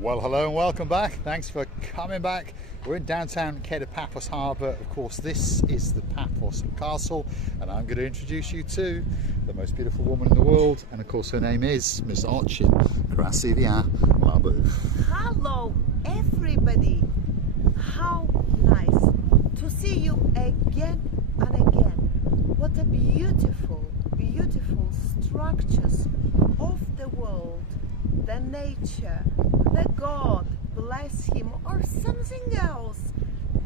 Well, hello and welcome back. Thanks for coming back. We're in downtown Paphos Harbour. Of course, this is the Paphos Castle, and I'm going to introduce you to the most beautiful woman in the world. And of course, her name is Miss Archin Krasivia Marika. Hello, everybody. How nice to see you again and again. What a beautiful, beautiful structures of the world, the nature, the God, bless him, or something else,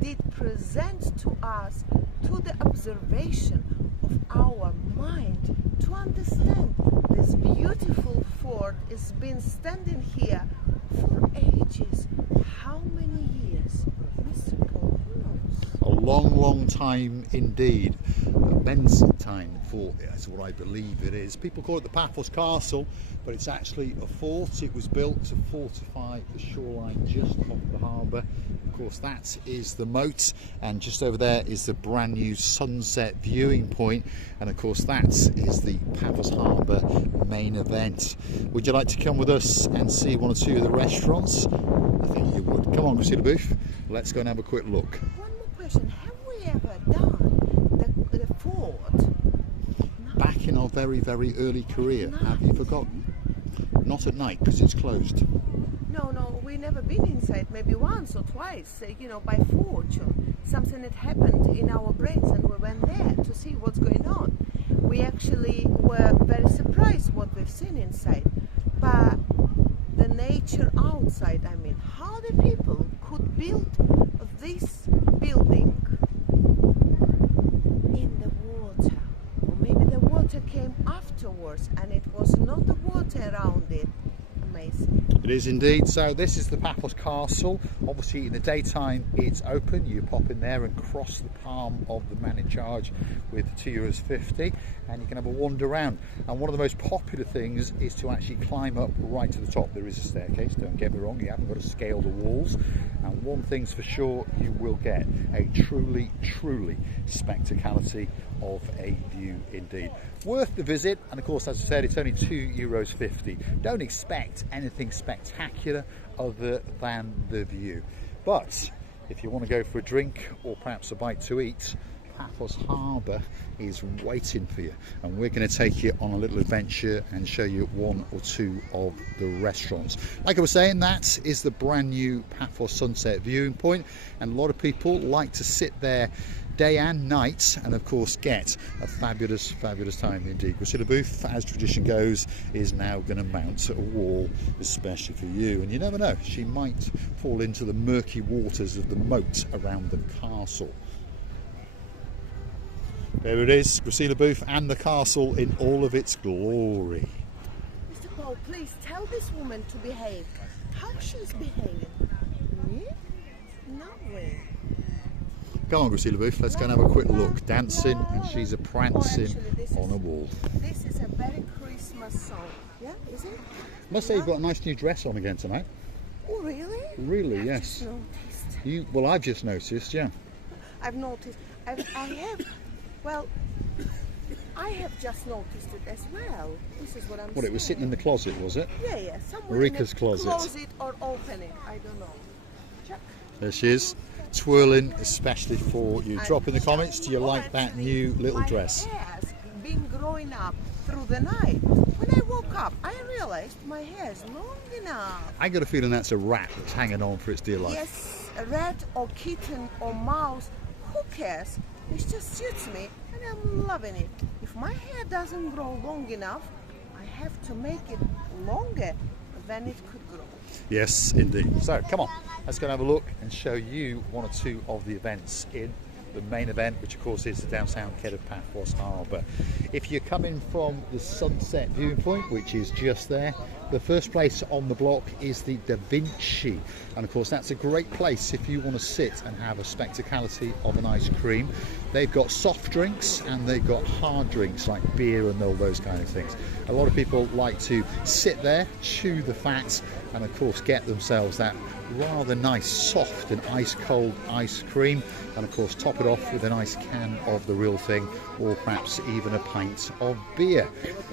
did present to us, to the observation of our mind, to understand this beautiful fort has been standing here for ages. How many years? Mr. Paul knows. A long, long time indeed. Immense time for it, that's what I believe it is. People call it the Paphos Castle, but it's actually a fort. It was built to fortify the shoreline just off the harbour. Of course, that is the moat, and just over there is the brand new sunset viewing point, and of course that is the Paphos Harbour main event. Would you like to come with us and see one or two of the restaurants? I think you would. Come on, Christina Booth, let's go and have a quick look. One more question. Have we ever done the fort? Back in our very, very early career. Have you forgotten? Not at night, because it's closed. No, we never been inside. Maybe once or twice, by fortune. Something had happened in our brains and we went there to see what's going on. We actually were very surprised what we've seen inside. But the nature outside, how the people could build this building in the water. Or maybe the water came afterwards and it was not the water around it. Amazing. It is indeed. So this is the Paphos Castle. Obviously in the daytime it's open. You pop in there and cross the palm of the man in charge with €2.50 and you can have a wander around. And one of the most popular things is to actually climb up right to the top. There is a staircase, don't get me wrong, you haven't got to scale the walls. And one thing's for sure, you will get a truly, truly spectacality of a view indeed. Worth the visit, and of course, as I said, it's only €2.50. Don't expect anything spectacular other than the view. But if you want to go for a drink or perhaps a bite to eat, Paphos Harbour is waiting for you, and we're going to take you on a little adventure and show you one or two of the restaurants. Like I was saying, that is the brand new Paphos sunset viewing point, and a lot of people like to sit there day and night and of course get a fabulous, fabulous time indeed. Christina Booth, as tradition goes, is now going to mount a wall especially for you, and you never know, she might fall into the murky waters of the moat around the castle. There it is, Christina Booth and the castle in all of its glory. Mr. Paul, please tell this woman to behave. How she's behaving? Me? No way. Come on, Christina Booth, let's go and have a quick look. Dancing, and she's a prancing on a wall. This is a very Christmas song. Yeah, is it? Must say you've got a nice new dress on again tonight. Oh, really? Really, I've yes. just noticed. Well, I've just noticed, yeah. I've noticed. I have just noticed it as well. This is what I'm saying. Well, it was sitting in the closet, was it? Yeah, somewhere Marika's in closet. Closet or opening, I don't know. Check. There she is, twirling especially for you. Drop in the comments, do you like that new little dress? My hair's been growing up through the night. When I woke up, I realized my hair is long enough. I got a feeling that's a rat that's hanging on for its dear life. Yes, a rat or kitten or mouse, who cares? It just suits me and I'm loving it. If my hair doesn't grow long enough, I have to make it longer than it could grow. Yes, indeed. So, come on, let's go and have a look and show you one or two of the events in the main event, which of course is the downtown Paphos Harbour. If you're coming from the sunset viewing point, which is just there, the first place on the block is the Da Vinci, and of course that's a great place if you want to sit and have a spectacality of an ice cream. They've got soft drinks and they've got hard drinks like beer and all those kind of things. A lot of people like to sit there, chew the fat, and of course get themselves that rather nice soft and ice cold ice cream, and of course top it it off with a nice can of the real thing, or perhaps even a pint of beer.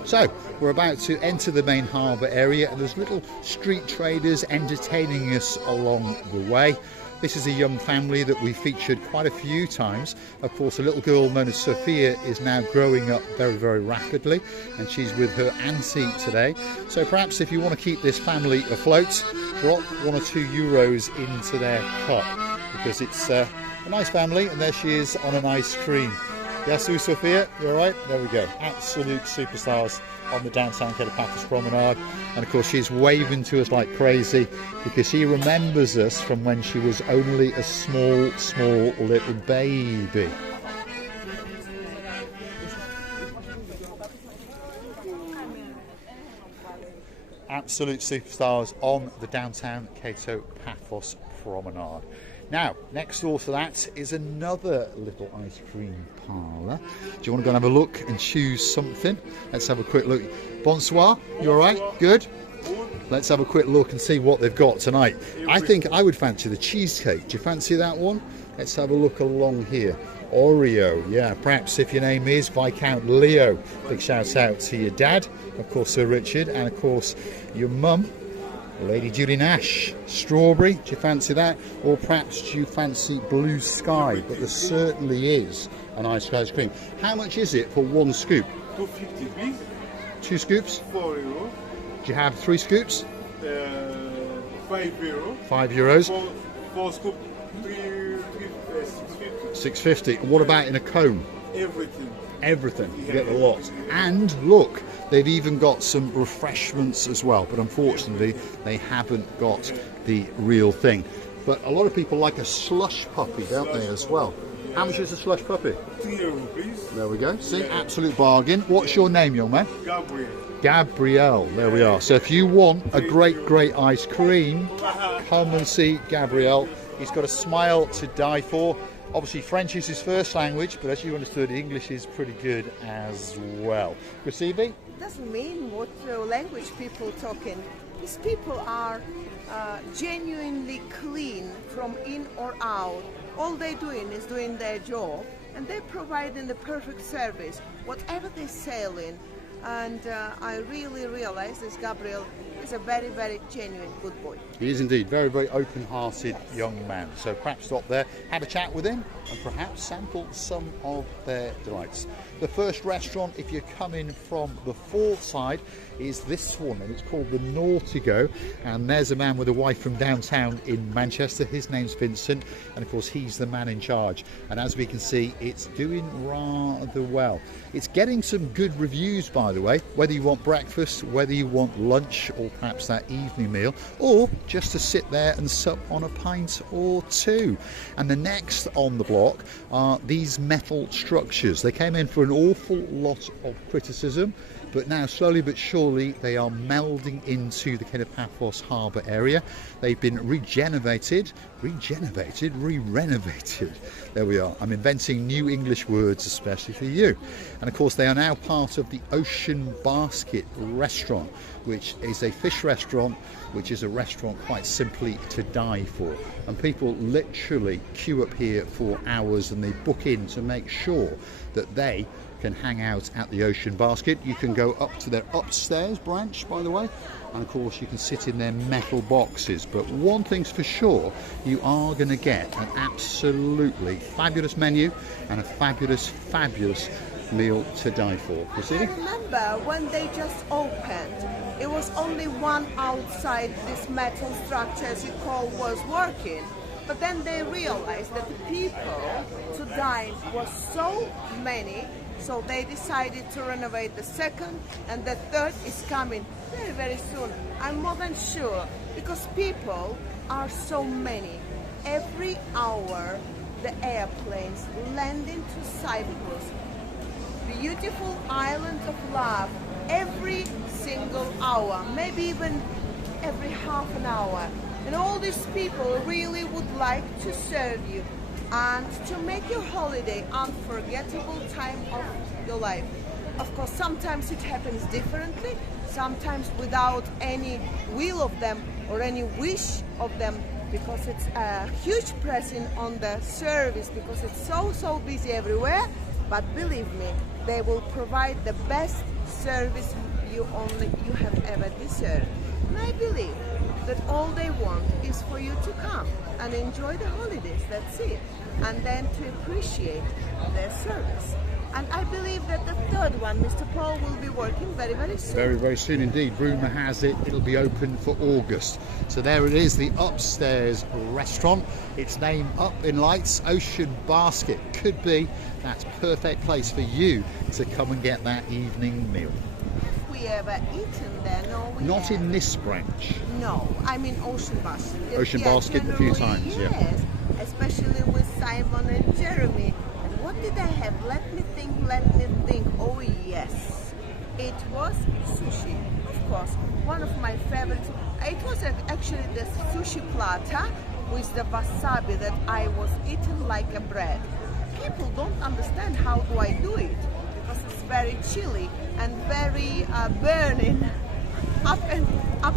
So we're about to enter the main harbour area, and there's little street traders entertaining us along the way. This is a young family that we featured quite a few times. Of course, a little girl known as Sophia is now growing up very, very rapidly, and she's with her auntie today. So perhaps if you want to keep this family afloat, drop €1 or €2 into their cup, because it's a nice family, and there she is on an ice cream. Yes, Sophia, you all right? There we go. Absolute superstars on the downtown Paphos promenade. And of course, she's waving to us like crazy because she remembers us from when she was only a small, small little baby. Absolute superstars on the downtown Paphos promenade. Now, next door to that is another little ice cream parlour. Do you want to go and have a look and choose something? Let's have a quick look. Bonsoir, you all right? Good? Let's have a quick look and see what they've got tonight. I think I would fancy the cheesecake. Do you fancy that one? Let's have a look along here. Oreo, yeah, perhaps if your name is Viscount Leo. Big shout out to your dad, of course Sir Richard, and of course your mum, Lady Julie Nash. Strawberry, do you fancy that? Or perhaps do you fancy blue sky? But there certainly is an ice cream. How much is it for one scoop? €2.50 please. 2 scoops? €4. Do you have 3 scoops? €5. €5. 4 scoop, 6.50. £6.50. What about in a cone? Everything. You get the lot. And look, they've even got some refreshments as well, but unfortunately they haven't got the real thing. But a lot of people like a slush puppy, don't they, as well? How much is a slush puppy? €2 please. There we go. See, absolute bargain. What's your name, young man? Gabrielle. There we are. So if you want a great ice cream, come and see Gabrielle. He's got a smile to die for. Obviously French is his first language, but as you understood, English is pretty good as well. Stevie? Doesn't mean what language people talking. These people are genuinely clean from in or out. All they're doing is doing their job, and they're providing the perfect service, whatever they're selling. And I really realize this Gabriel is a very, very genuine good boy. He is indeed. Very, very open-hearted young man. So perhaps stop there, have a chat with him, and perhaps sample some of their delights. The first restaurant, if you're coming from the Fort side, is this one, and it's called the Nautigo. And there's a man with a wife from downtown in Manchester. His name's Vincent, and of course he's the man in charge. And as we can see, it's doing rather well. It's getting some good reviews, by the way, whether you want breakfast, whether you want lunch, or perhaps that evening meal, or just to sit there and sup on a pint or two. And the next on the block are these metal structures. They came in for an awful lot of criticism, but now slowly but surely they are melding into the Paphos harbour area. They've been re-renovated. There we are. I'm inventing new English words especially for you. And of course they are now part of the Ocean Basket restaurant, which is a fish restaurant, which is a restaurant quite simply to die for. And people literally queue up here for hours, and they book in to make sure that they can hang out at the Ocean Basket. You can go up to their upstairs branch, by the way, and of course you can sit in their metal boxes. But one thing's for sure, you are going to get an absolutely fabulous menu and a fabulous meal to die for. You see? I remember when they just opened, it was only one outside this metal structure, as you call, was working. But then they realized that the people to dine was so many, so they decided to renovate the second, and the third is coming very, very soon. I'm more than sure, because people are so many. Every hour the airplanes landing to Cyprus, beautiful island of love, every single hour, maybe even every half an hour. And all these people really would like to serve you and to make your holiday unforgettable time of your life. Of course, sometimes it happens differently, sometimes without any will of them or any wish of them because it's a huge pressing on the service because it's so busy everywhere. But believe me, they will provide the best service you have ever deserved. And I believe that all they want is for you to come and enjoy the holidays. That's it. And then to appreciate their service. And I believe that the third one, Mr. Paul, will be working very soon. Very soon indeed. Rumour has it it'll be open for August. So there it is, the upstairs restaurant. Its name up in lights, Ocean Basket. Could be that perfect place for you to come and get that evening meal. Have we ever eaten there? No, we Not haven't. in this branch. No, I mean Ocean Basket. Ocean Basket a few generally, times, yeah. yes, especially with Simon and Jeremy. And what did I have? Let me think. Oh yes, it was sushi, of course. One of my favorites. It was actually the sushi platter with the wasabi that I was eating like a bread. People don't understand how do I do it because it's very chilly and very burning up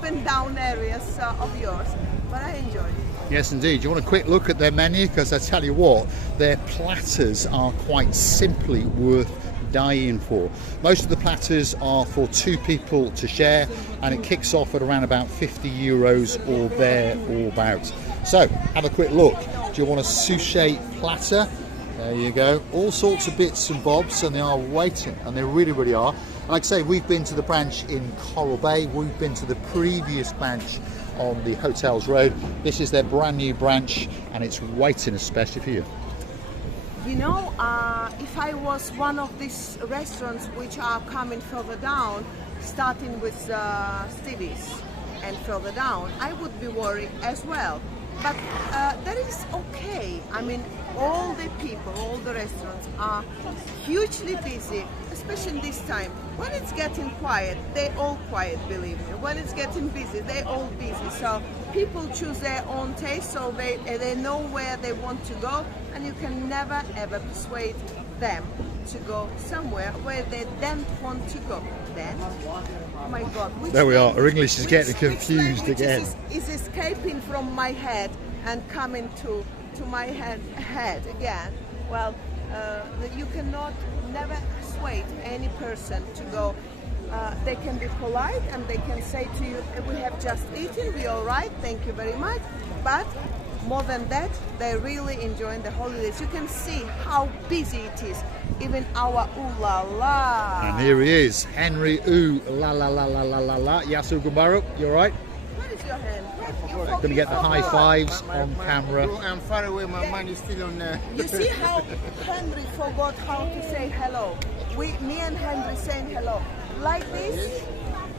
and down areas of yours. But I enjoyed it. Yes, indeed. You want a quick look at their menu? Because I tell you what, their platters are quite simply worth dying for. Most of the platters are for two people to share, and it kicks off at around about 50 euros or thereabouts. So, have a quick look. Do you want a sushi platter? There you go. All sorts of bits and bobs, and they are waiting, and they really are. And like I say, we've been to the branch in Coral Bay. We've been to the previous branch on the Hotels Road. This is their brand new branch, and it's waiting especially for you. You know, if I was one of these restaurants which are coming further down, starting with Stevie's and further down, I would be worried as well. But that is okay. I mean, all the people, all the restaurants are hugely busy, especially this time. When it's getting quiet, they all quiet, believe me. When it's getting busy, they all busy. So people choose their own taste, so they know where they want to go, and you can never ever persuade them to go somewhere where they don't want to go. Then, oh my God! There we are. Our English is getting confused again. Is escaping from my head and coming to my head again. Well, you cannot never persuade any person to go. They can be polite and they can say to you, "We have just eaten. We're all right. Thank you very much." But more than that, they're really enjoying the holidays. You can see how busy it is. Even our ooh la la. And here he is, Henry ooh la la la la la la la. Yasu Gumaru, you alright? Where is your hand? Gonna get the high fives on camera. I'm far away, my mind is still on there. You see how Henry forgot how to say hello. Me and Henry saying hello. Like this,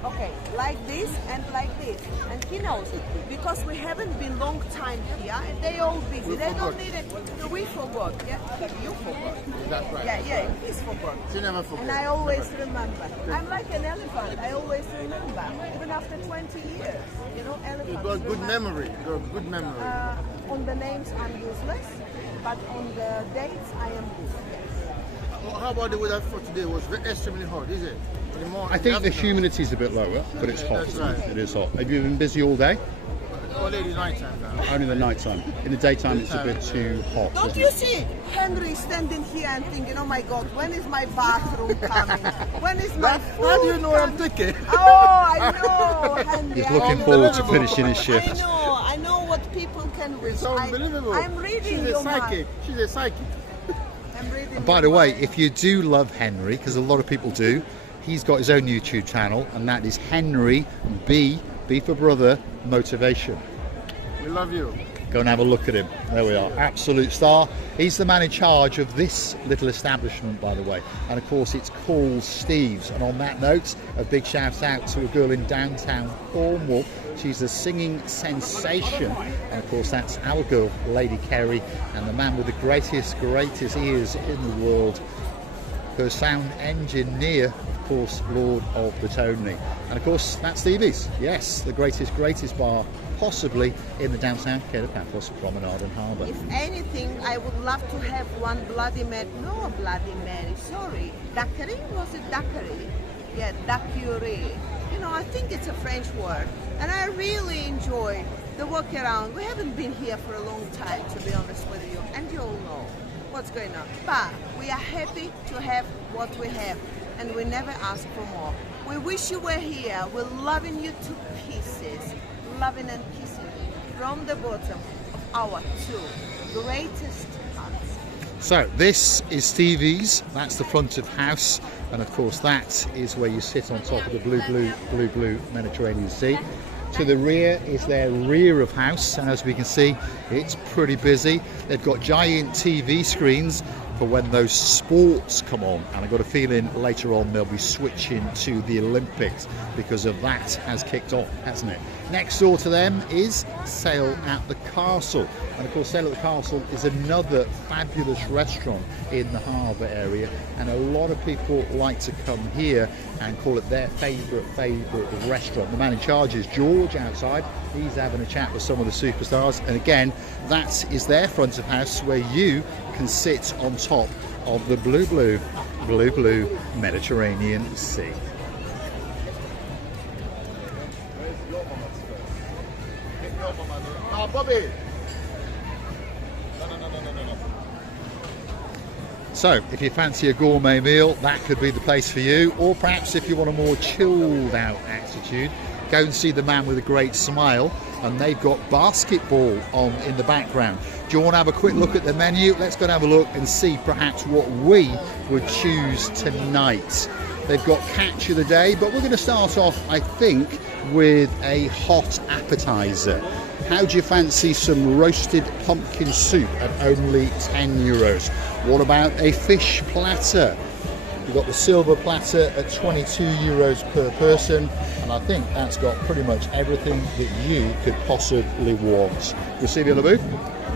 okay, like this and like this. And he knows it. Because we haven't been long time here and they all busy. They don't need it. No, we forgot, yeah? You forgot. That's right. Yeah, he's forgot. She never forgets. And I always remember. I'm like an elephant. I always remember. Even after 20 years. You know, elephants. You got good remember. memory. You got good memory. On the names I'm useless, but on the dates I am good. Well, how about the weather for today? It was extremely hot, is it? In the morning, I think the afternoon. humidity is a bit lower, but it's hot. That's right. It is hot. Have you been busy all day? Only the night time now. Only the night time. In the daytime, it's a bit too hot. Don't isn't you it? see Henry standing here and thinking, oh my God, when is my bathroom coming? When is my food How do you know what I'm coming? thinking? Oh, I know, Henry. He's I looking know. forward to finishing his I shift. know what people can read. It's unbelievable. I'm reading She's your a psychic. mind. She's a psychic. I'm reading By your the way, mind. if you do love Henry, because a lot of people do, he's got his own YouTube channel, and that is Henry B for Brother Motivation. We love you. Go and have a look at him. There we are. Absolute star. He's the man in charge of this little establishment, by the way. And of course, it's called Steve's. And on that note, a big shout out to a girl in downtown Cornwall. She's a singing sensation. And of course, that's our girl, Lady Kerry, and the man with the greatest ears in the world. Her sound engineer, of course, Lord of the Tony. And of course, that's Stevie's. Yes, the greatest bar possibly in the downtown Paphos Promenade and Harbour. If anything, I would love to have one Bloody Mary. No, Bloody Mary, sorry. Daiquiri? Was it daiquiri? Yeah, daiquiri. You know, I think it's a French word. And I really enjoy the walk around. We haven't been here for a long time, to be honest with you, and you all know what's going on. But we are happy to have what we have, and we never ask for more. We wish you were here. We're loving you to pieces, loving and kissing you from the bottom of our two greatest hearts. So this is Stevie's, that's the front of house, and of course that is where you sit on top of the blue Mediterranean Sea. To the rear is their rear of house, and as we can see, it's pretty busy. They've got giant TV screens for when those sports come on, and I've got a feeling later on they'll be switching to the Olympics because of that has kicked off, hasn't it? Next door to them is Sail at the Castle, and of course Sail at the Castle is another fabulous restaurant in the Harbour area, and a lot of people like to come here and call it their favourite restaurant. The man in charge is George outside. He's having a chat with some of the superstars, and again that is their front of house where you can sit on top of the blue Mediterranean Sea. Oh, Bobby! So if you fancy a gourmet meal, that could be the place for you, or perhaps if you want a more chilled out attitude, go and see the man with a great smile, and they've got basketball on in the background. Do you want to have a quick look at the menu? Let's go and have a look and see perhaps what we would choose tonight. They've got catch of the day, but we're going to start off, I think, with a hot appetizer. How do you fancy some roasted pumpkin soup at only €10? What about a fish platter? We've got the silver platter at €22 per person, and I think that's got pretty much everything that you could possibly want. You see me on the booth?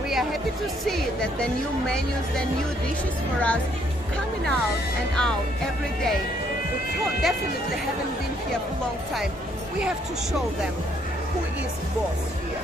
We are happy to see that the new menus, the new dishes for us coming out and out every day. We definitely haven't been here for a long time. We have to show them who is boss here.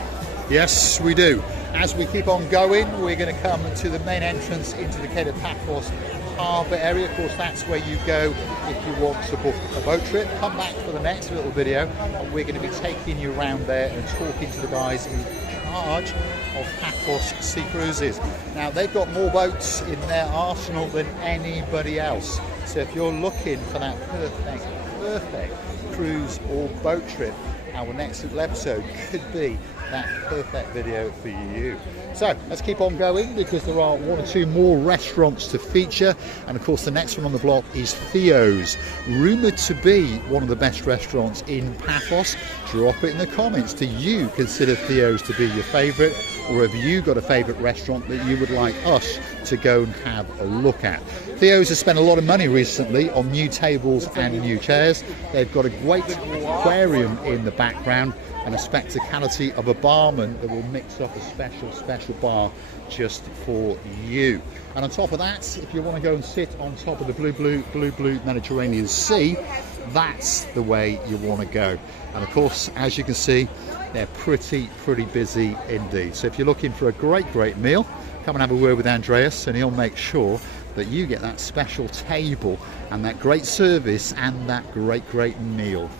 Yes, we do. As we keep on going, we're going to come to the main entrance into the Cape of Paphos Harbour area. Of course, that's where you go if you want to book a boat trip. Come back for the next little video, and we're going to be taking you around there and talking to the guys in charge of Paphos Sea Cruises. Now, they've got more boats in their arsenal than anybody else. So if you're looking for that perfect cruise or boat trip, our next little episode could be that perfect video for you. So let's keep on going, because there are one or two more restaurants to feature, and of course the next one on the block is Theos, rumoured to be one of the best restaurants in Paphos. Drop it in the comments. Do you consider Theos to be your favourite, or have you got a favourite restaurant that you would like us to go and have a look at? Theos has spent a lot of money recently on new tables and new chairs. They've got a great aquarium in the background and a spectacality of a barman that will mix up a special bar just for you. And on top of that, if you want to go and sit on top of the blue Mediterranean Sea, that's the way you want to go. And of course, as you can see, they're pretty busy indeed. So if you're looking for a great meal, come and have a word with Andreas, and he'll make sure that you get that special table and that great service and that great meal.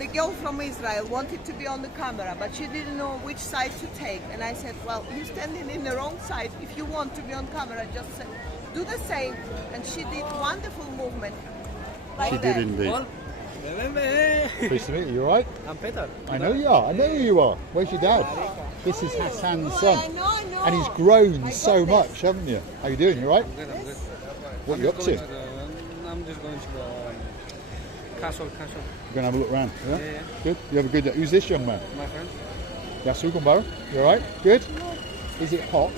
The girl from Israel wanted to be on the camera, but she didn't know which side to take. And I said, well, you're standing in the wrong side. If you want to be on camera, just do the same. And she did wonderful movement. Like She that. did indeed. Well, Pleased to meet you, you alright? I'm Peter. I know you are, I know who you are. Where's your dad? This is Hassan's son. I know. And he's grown so much, haven't you? How you doing, you alright? I'm good. What are you up to? I'm just going to the castle. We're going to have a look around. Yeah? Yeah. Good? You have a good day. Who's this young man? My friend. Yasukumbaro? You alright? Good? Is it hot?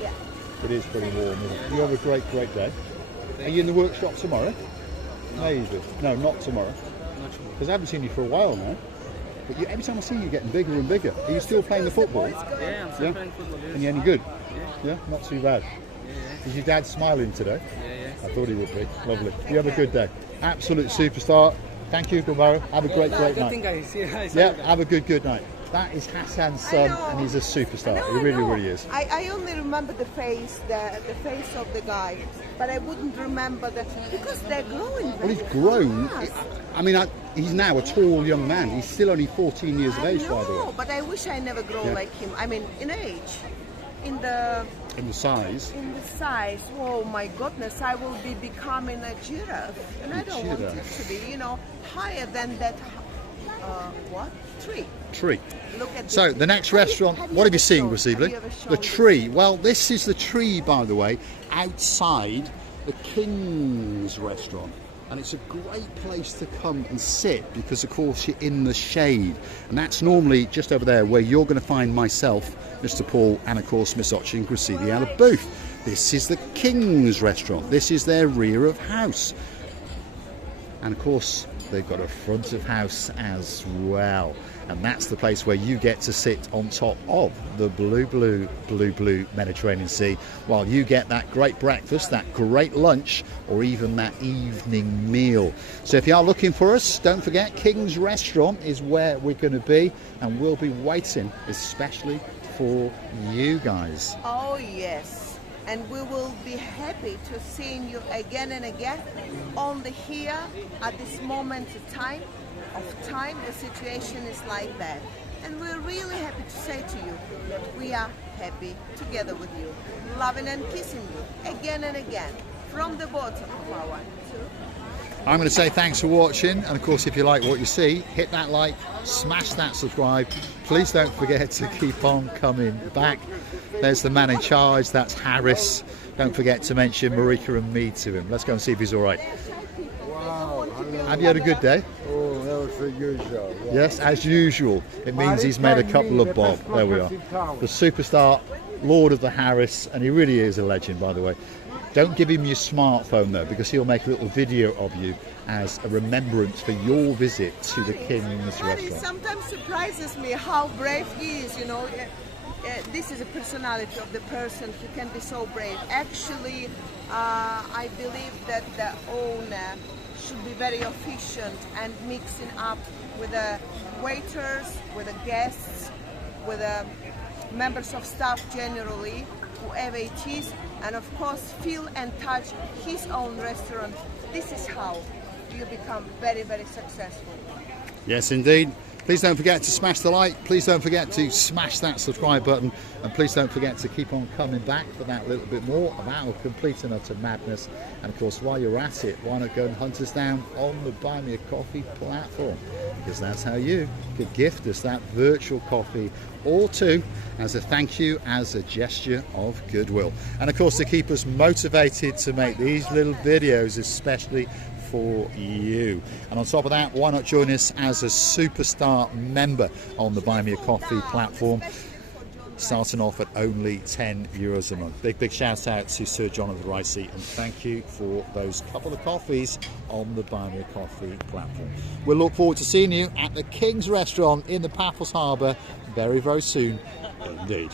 Yeah. It is pretty warm, isn't it? You have a great day. Are you in the workshop tomorrow? Maybe. No, not tomorrow. Not sure. Because I haven't seen you for a while now. But every time I see you, you're getting bigger and bigger. Are you still playing the football? Yeah, I'm still playing football. Yes. And you any good? Yeah. Yeah? Not too bad. Yeah. Is your dad smiling today? Yeah. I thought he would be. Lovely. You have a good day. Absolute superstar. Thank you, Kumaro. Have a great Good night. thing I see. Yeah, have a good night. That is Hassan's son, and he's a superstar. He really, really is. I only remember the face of the guy, but I wouldn't remember because they're growing. Well, he's grown. I mean, he's now a tall young man. He's still only 14 years of age, by the way. But I wish I never grow like him. I mean, in age, in the size. In the size. Oh my goodness! I will be becoming a giraffe, and I don't want it to be, higher than that. What? Tree. Look at so the next restaurant, what have you seen, Rasibli? The tree. Well, this is the tree, by the way, outside the King's restaurant. And it's a great place to come and sit because, of course, you're in the shade. And that's normally just over there where you're going to find myself, Mr. Paul, and, of course, Miss Ochin and Rasibli out of booth. This is the King's restaurant. This is their rear of house. And, of course, they've got a front of house as well. And that's the place where you get to sit on top of the blue Mediterranean Sea while you get that great breakfast, that great lunch, or even that evening meal. So if you are looking for us, don't forget King's Restaurant is where we're going to be, and we'll be waiting especially for you guys. Oh yes. And we will be happy to seeing you again and again only here at this moment of time. The situation is like that, and we're really happy to say to you that we are happy together with you, loving and kissing you again and again from the bottom of our heart. I'm going to say thanks for watching, and of course if you like what you see, hit that like, smash that subscribe. Please don't forget to keep on coming back. There's the man in charge, that's Harris. Don't forget to mention Marika and me to him. Let's go and see if he's all right. Have you had a good day? Oh, that was as usual. Yeah. Yes, as usual. It means he's made a couple of bob. There we are. The superstar, Lord of the Harris, and he really is a legend, by the way. Don't give him your smartphone, though, because he'll make a little video of you as a remembrance for your visit to the King's restaurant. It sometimes surprises me how brave he is, This is a personality of the person who can be so brave. Actually, I believe that the owner should be very efficient and mixing up with the waiters, with the guests, with the members of staff generally, whoever it is, and of course feel and touch his own restaurant. This is how you become very, very successful. Yes, indeed. Please don't forget to smash the like, please don't forget to smash that subscribe button, and please don't forget to keep on coming back for that little bit more of our complete and utter madness. And of course, while you're at it, why not go and hunt us down on the Buy Me a Coffee platform, because that's how you could gift us that virtual coffee or two as a thank you, as a gesture of goodwill. And of course, to keep us motivated to make these little videos, especially for you. And on top of that, why not join us as a superstar member on the Buy Me a Coffee platform, starting off at only €10 a month. Big shout out to Sir Jonathan Ricey, and thank you for those couple of coffees on the Buy Me a Coffee platform. We'll look forward to seeing you at the King's Restaurant in the Paphos Harbour very, very soon indeed.